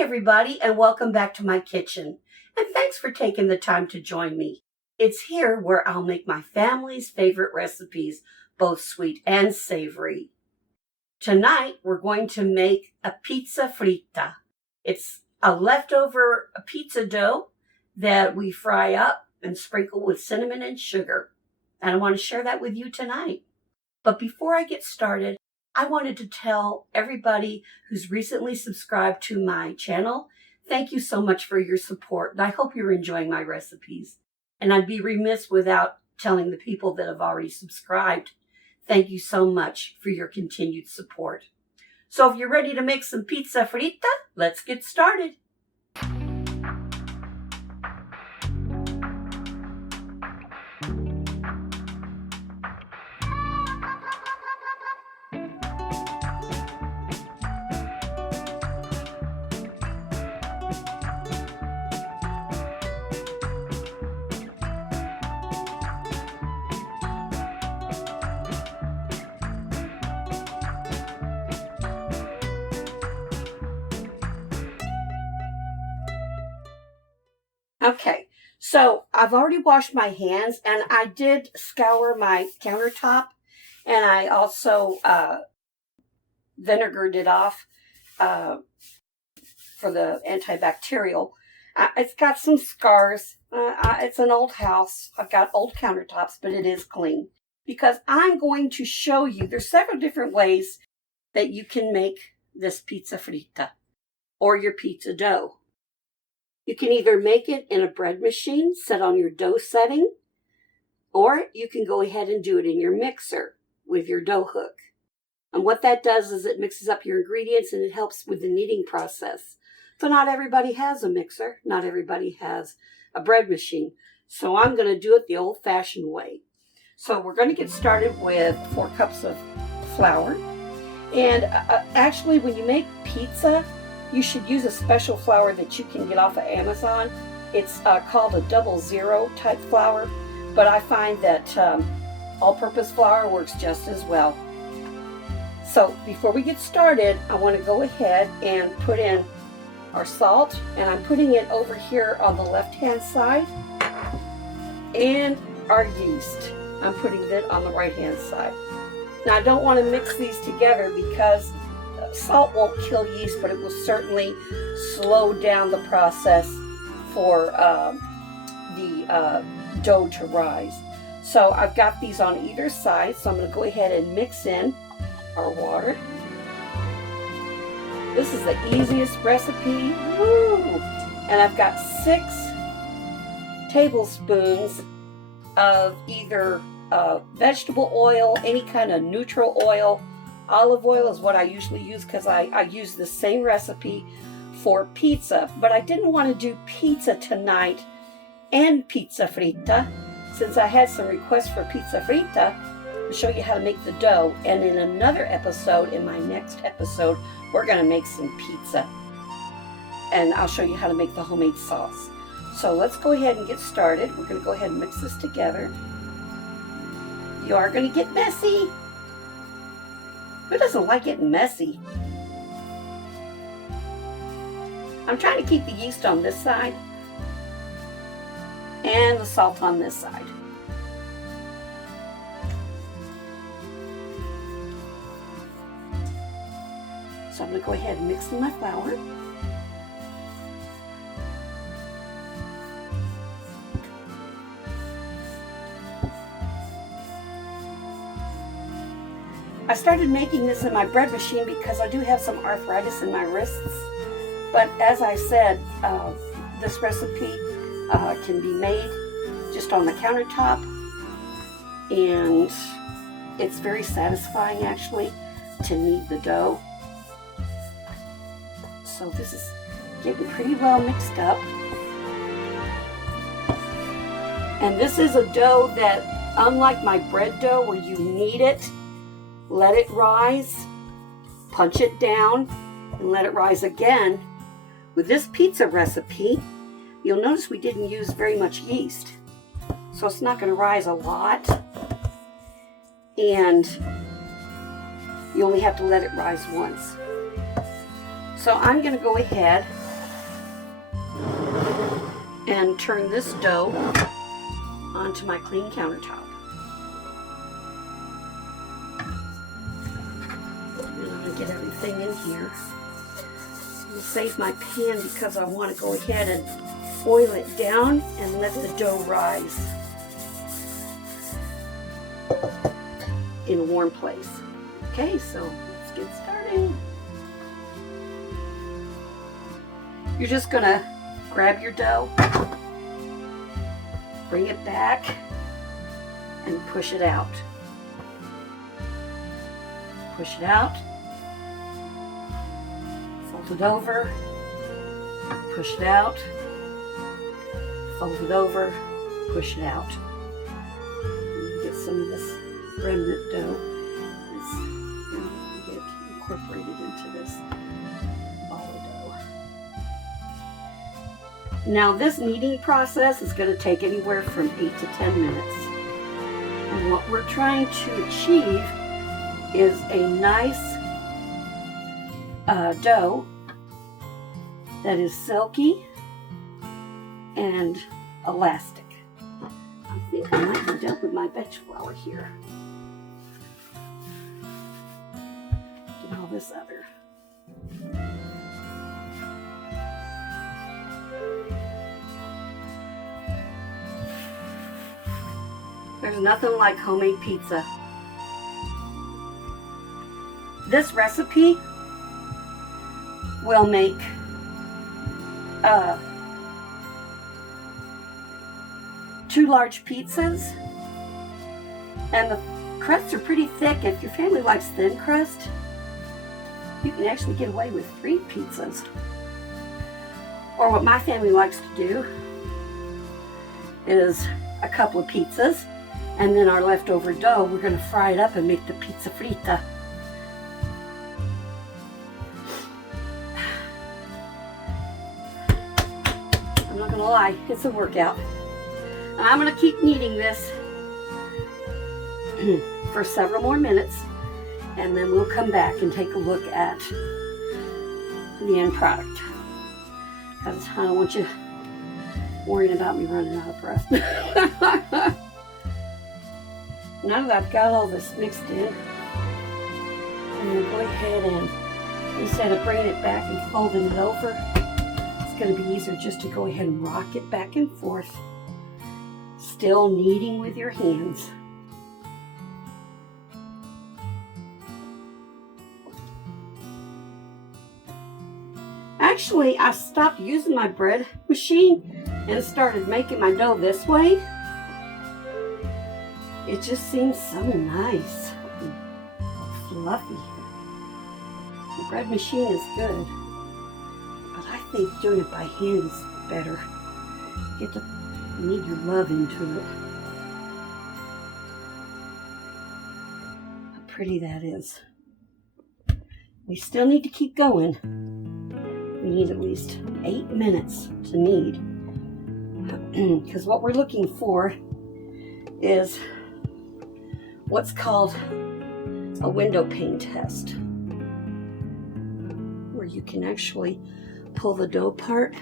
Hi, everybody, and welcome back to my kitchen. And thanks for taking the time to join me. It's here where I'll make my family's favorite recipes, both sweet and savory. Tonight, we're going to make a pizza fritta. It's a leftover pizza dough that we fry up and sprinkle with cinnamon and sugar. And I want to share that with you tonight. But before I get started, I wanted to tell everybody who's recently subscribed to my channel, thank you so much for your support, and I hope you're enjoying my recipes. And I'd be remiss without telling the people that have already subscribed, thank you so much for your continued support. So if you're ready to make some pizza fritta, let's get started. Okay, so I've already washed my hands and I did scour my countertop and I also vinegared it off for the antibacterial. It's got some scars. It's an old house. I've got old countertops, but it is clean because I'm going to show you there's several different ways that you can make this pizza fritta or your pizza dough. You can either make it in a bread machine, set on your dough setting, or you can go ahead and do it in your mixer with your dough hook. And what that does is it mixes up your ingredients and it helps with the kneading process. So not everybody has a mixer, not everybody has a bread machine. So I'm going to do it the old-fashioned way. So we're going to get started with 4 cups of flour. And actually, when you make pizza, you should use a special flour that you can get off of Amazon. It's called a 00 type flour, but I find that all-purpose flour works just as well. So before we get started, I want to go ahead and put in our salt, and I'm putting it over here on the left-hand side, and our yeast. I'm putting it on the right-hand side. Now I don't want to mix these together because salt won't kill yeast, but it will certainly slow down the process for the dough to rise. So I've got these on either side, so I'm going to go ahead and mix in our water. This is the easiest recipe. Woo! And I've got 6 tablespoons of either vegetable oil, any kind of neutral oil. Olive oil is what I usually use because I use the same recipe for pizza. But I didn't want to do pizza tonight and pizza fritta. Since I had some requests for pizza fritta, I'll show you how to make the dough. And in another episode, in my next episode, we're going to make some pizza. And I'll show you how to make the homemade sauce. So let's go ahead and get started. We're going to go ahead and mix this together. You are going to get messy. Who doesn't like getting messy? I'm trying to keep the yeast on this side and the salt on this side. So I'm going to go ahead and mix in my flour. I started making this in my bread machine because I do have some arthritis in my wrists. But as I said, this recipe can be made just on the countertop. And it's very satisfying, actually, to knead the dough. So this is getting pretty well mixed up. And this is a dough that, unlike my bread dough where you knead it, let it rise, punch it down, and let it rise again. With this pizza recipe, you'll notice we didn't use very much yeast. So it's not going to rise a lot. And you only have to let it rise once. So I'm going to go ahead and turn this dough onto my clean countertop. And I'm going to get everything in here. I'm going to save my pan because I want to go ahead and oil it down and let the dough rise in a warm place. Okay, so let's get started. You're just going to grab your dough, bring it back, and push it out. Push it out, fold it over, push it out, fold it over, push it out. And get some of this remnant dough. Get it incorporated into this ball of dough. Now this kneading process is going to take anywhere from 8 to 10 minutes. And what we're trying to achieve is a nice dough that is silky and elastic. I think I might be done with my batch flour here. And all this other. There's nothing like homemade pizza. This recipe will make two large pizzas, and the crusts are pretty thick. If your family likes thin crust, you can actually get away with 3 pizzas. Or what my family likes to do is a couple of pizzas, and then our leftover dough, we're going to fry it up and make the pizza fritta. I'm not going to lie, it's a workout. And I'm going to keep kneading this for several more minutes, and then we'll come back and take a look at the end product. Because I don't want you worrying about me running out of breath. Now that I've got all this mixed in, I'm going to go ahead and, instead of bringing it back and folding it over, it's going to be easier just to go ahead and rock it back and forth, still kneading with your hands. Actually, I stopped using my bread machine and started making my dough this way. It just seems so nice and fluffy. The bread machine is good, but I think doing it by hand is better. You get to knead your love into it. How pretty that is. We still need to keep going. We need at least 8 minutes to knead, because what we're looking for is what's called a window pane test, where you can actually pull the dough apart,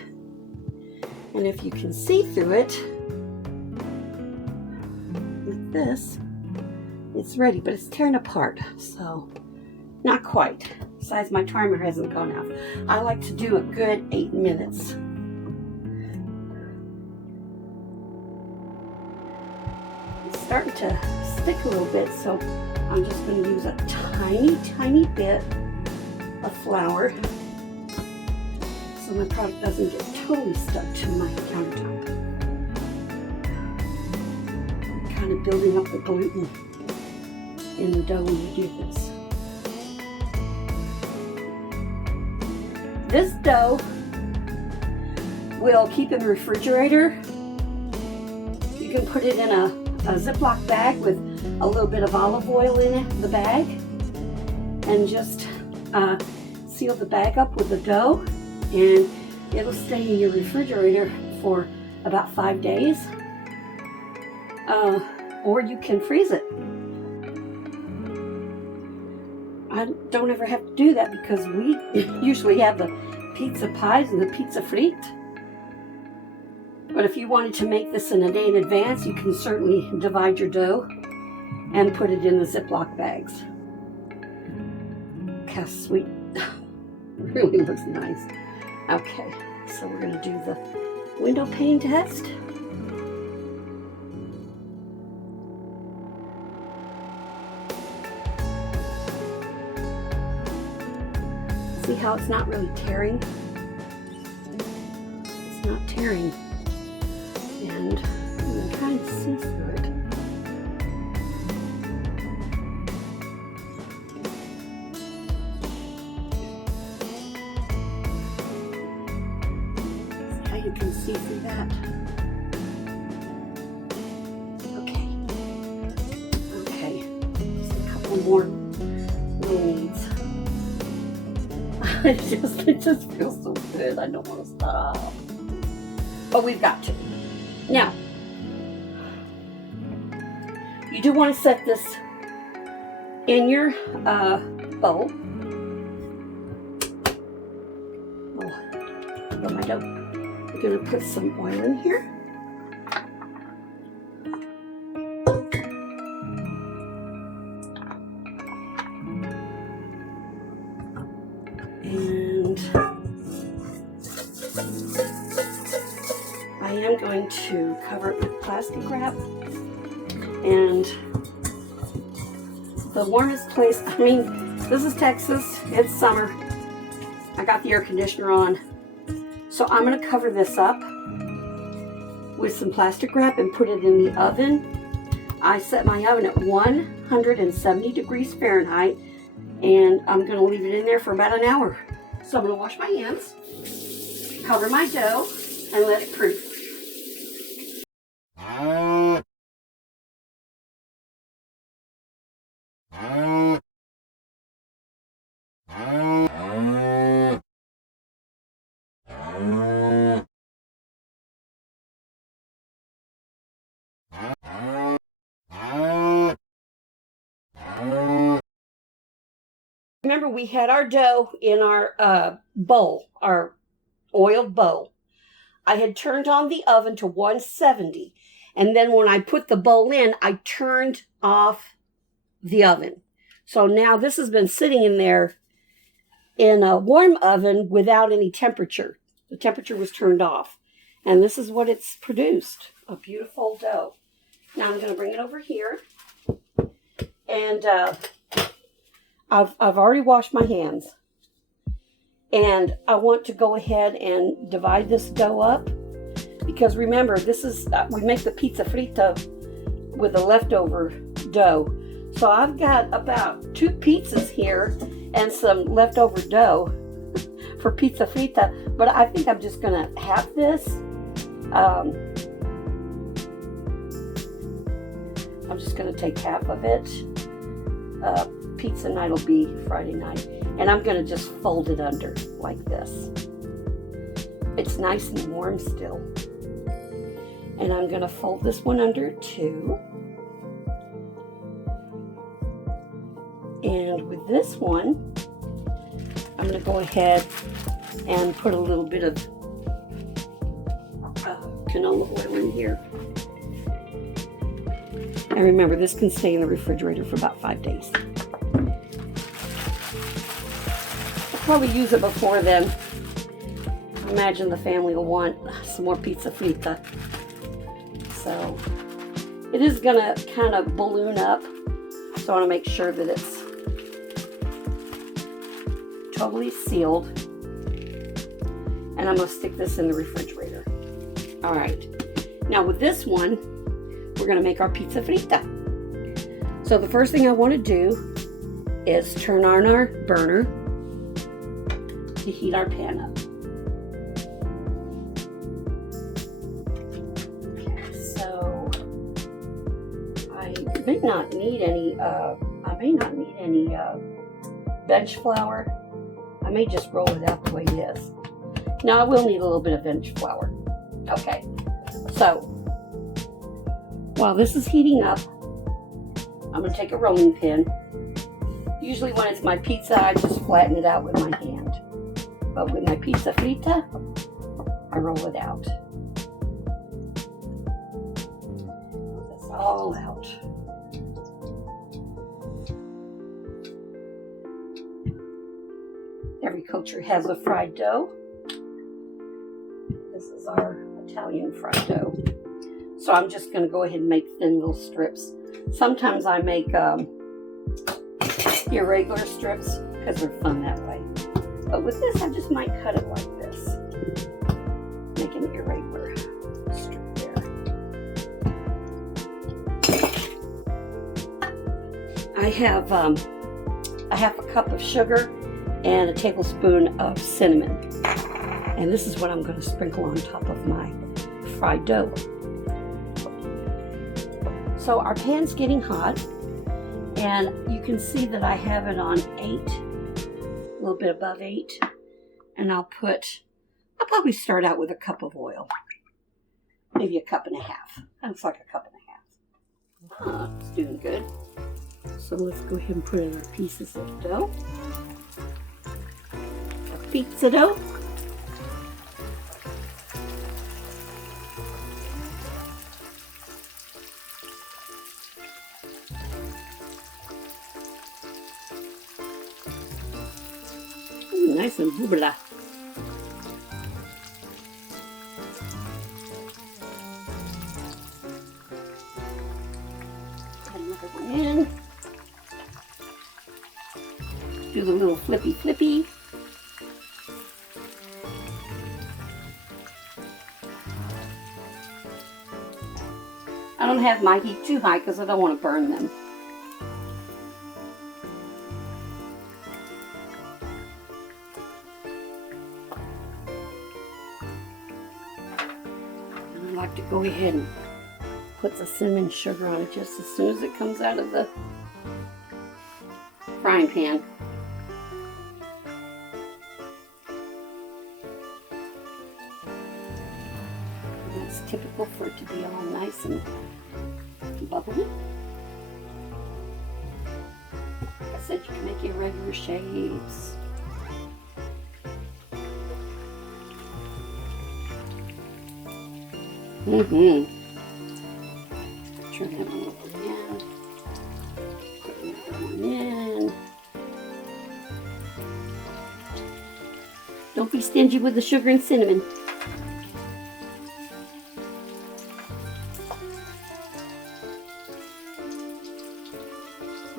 and if you can see through it with this, it's ready, but it's tearing apart, so not quite. Besides, my timer hasn't gone out. I like to do a good 8 minutes. It's starting to stick a little bit, so I'm just going to use a tiny bit of flour so my product doesn't get totally stuck to my countertop. I'm kind of building up the gluten in the dough when you do this. This dough will keep in the refrigerator. You can put it in a Ziploc bag with a little bit of olive oil in it, the bag, and just seal the bag up with the dough, and it'll stay in your refrigerator for about 5 days. Or you can freeze it. I don't ever have to do that because we usually have the pizza pies and the pizza fritta. But if you wanted to make this in a day in advance, you can certainly divide your dough and put it in the Ziploc bags. Look how sweet. Really looks nice. Okay, so we're going to do the window pane test. See how it's not really tearing? It's not tearing. And I'm trying to see through it. See how you can see through that? Okay. Okay. Just a couple more little needs. It just feels so good. I don't want to stop. But we've got to. Now, you do want to set this in your bowl. Oh, got my dough. I'm going to put some oil in here. And I am going to cover it with plastic wrap. And the warmest place, I mean, this is Texas, it's summer. I got the air conditioner on. So I'm going to cover this up with some plastic wrap and put it in the oven. I set my oven at 170 degrees Fahrenheit, and I'm going to leave it in there for about an hour. So I'm going to wash my hands, cover my dough, and let it proof. Remember, we had our dough in our bowl, our oiled bowl. I had turned on the oven to 170, and then when I put the bowl in, I turned off the oven. So now this has been sitting in there in a warm oven without any temperature. The temperature was turned off, and this is what it's produced, a beautiful dough. Now I'm going to bring it over here, and I've already washed my hands, and I want to go ahead and divide this dough up, because remember, this is we make the pizza fritta with the leftover dough. So I've got about 2 pizzas here and some leftover dough for pizza fritta, but I think I'm just going to have this. I'm just going to take half of it. Pizza night will be Friday night, and I'm going to just fold it under like this. It's nice and warm still. And I'm going to fold this one under too. And with this one, I'm going to go ahead and put a little bit of canola oil in here. And remember, this can stay in the refrigerator for about 5 days. I'll probably use it before then. I imagine the family will want some more pizza fritta. So it is going to kind of balloon up. So I want to make sure that it's totally sealed. And I'm going to stick this in the refrigerator. All right. Now with this one, we're going to make our pizza fritta. So the first thing I want to do is turn on our burner to heat our pan up. So I may not need any bench flour. I may just roll it out the way it is. Now I will need a little bit of bench flour. Okay, so while this is heating up, I'm going to take a rolling pin. Usually when it's my pizza, I just flatten it out with my hand. But with my pizza fritta, I roll it out. all out. Every culture has a fried dough. This is our Italian fried dough. So I'm just going to go ahead and make thin little strips. Sometimes I make irregular strips because they're fun that way. But with this, I just might cut it like this. Make an irregular strip there. I have a half a cup of sugar and a tablespoon of cinnamon. And this is what I'm going to sprinkle on top of my fried dough. So our pan's getting hot, and you can see that I have it on 8, a little bit above 8. And I'll probably start out with a cup of oil, maybe a cup and a half. That looks like a cup and a half. It's doing good. So let's go ahead and put in our pieces of dough. Our pizza dough. Nice and bubbly. Another one in. Do the little flippy. I don't have my heat too high because I don't want to burn them. And I like to go ahead and put the cinnamon sugar on just as soon as it comes out of the frying pan. And that's typical for it to be all nice and bubbly. Like I said, you can make irregular shapes. Turn that one over in. Put another one in. Don't be stingy with the sugar and cinnamon.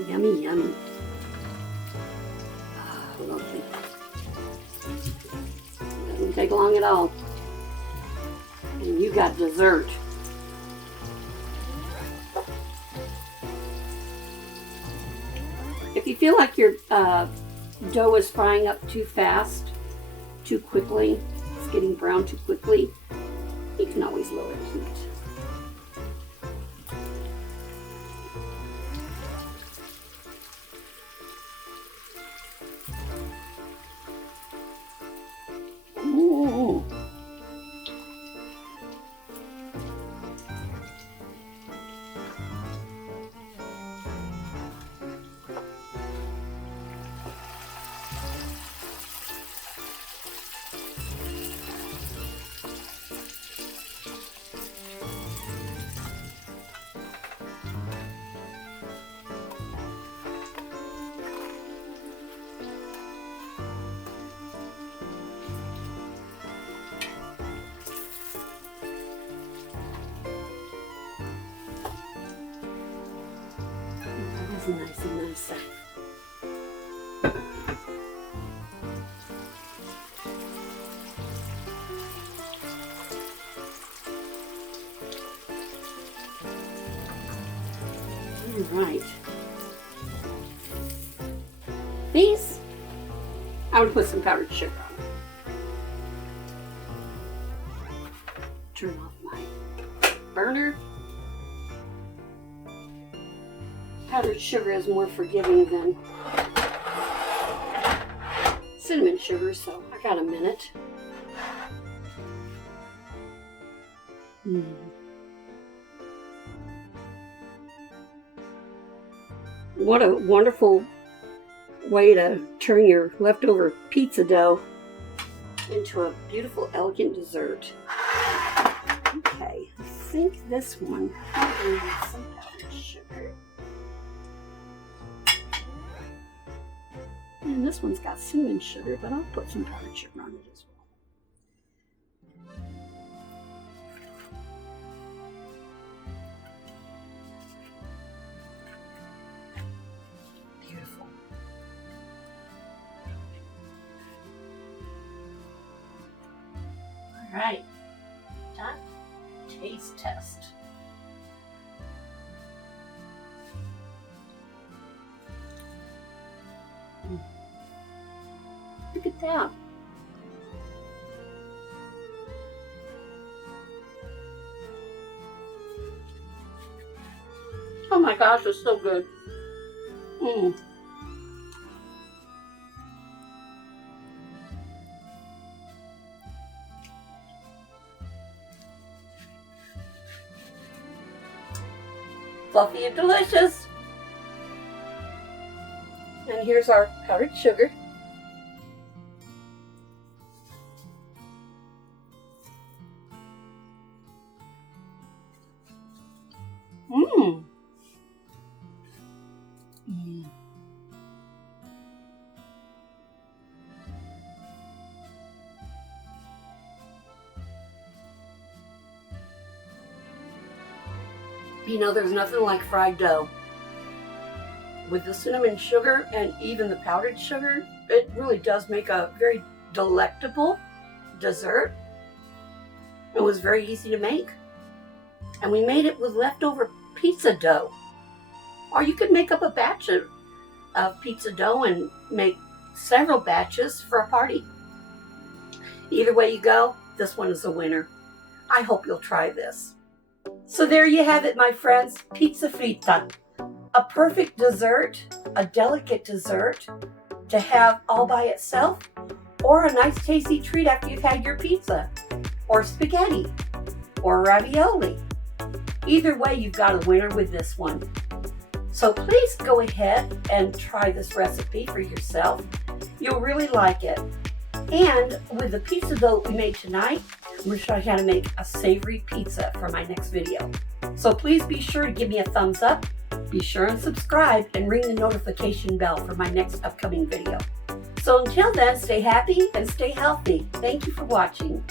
Yummy, yummy. Ah, lovely. Doesn't take long at all. And you got dessert. If you feel like your dough is frying up too fast, too quickly, it's getting brown too quickly, you can always lower the heat. Ooh. Nice and nice. All right. These, I would put some powdered sugar on. Turn off my burner. Powdered sugar is more forgiving than cinnamon sugar, so I got a minute. What a wonderful way to turn your leftover pizza dough into a beautiful, elegant dessert. Okay, I think this one probably needs some powdered sugar. And this one's got cinnamon sugar, but I'll put some powdered sugar on it as well. Beautiful. All right, done. Taste test. Look at that. Oh my gosh, it's so good. Fluffy and delicious. And here's our powdered sugar. You know, there's nothing like fried dough. With the cinnamon sugar and even the powdered sugar, it really does make a very delectable dessert. It was very easy to make. And we made it with leftover pizza dough. Or you could make up a batch of pizza dough and make several batches for a party. Either way you go, this one is a winner. I hope you'll try this. So there you have it, my friends, pizza fritta. A perfect dessert, a delicate dessert to have all by itself, or a nice tasty treat after you've had your pizza, or spaghetti, or ravioli. Either way, you've got a winner with this one. So please go ahead and try this recipe for yourself. You'll really like it. And with the pizza dough we made tonight, I'm going to show you how to make a savory pizza for my next video. So please be sure to give me a thumbs up, be sure and subscribe, and ring the notification bell for my next upcoming video. So until then, stay happy and stay healthy. Thank you for watching.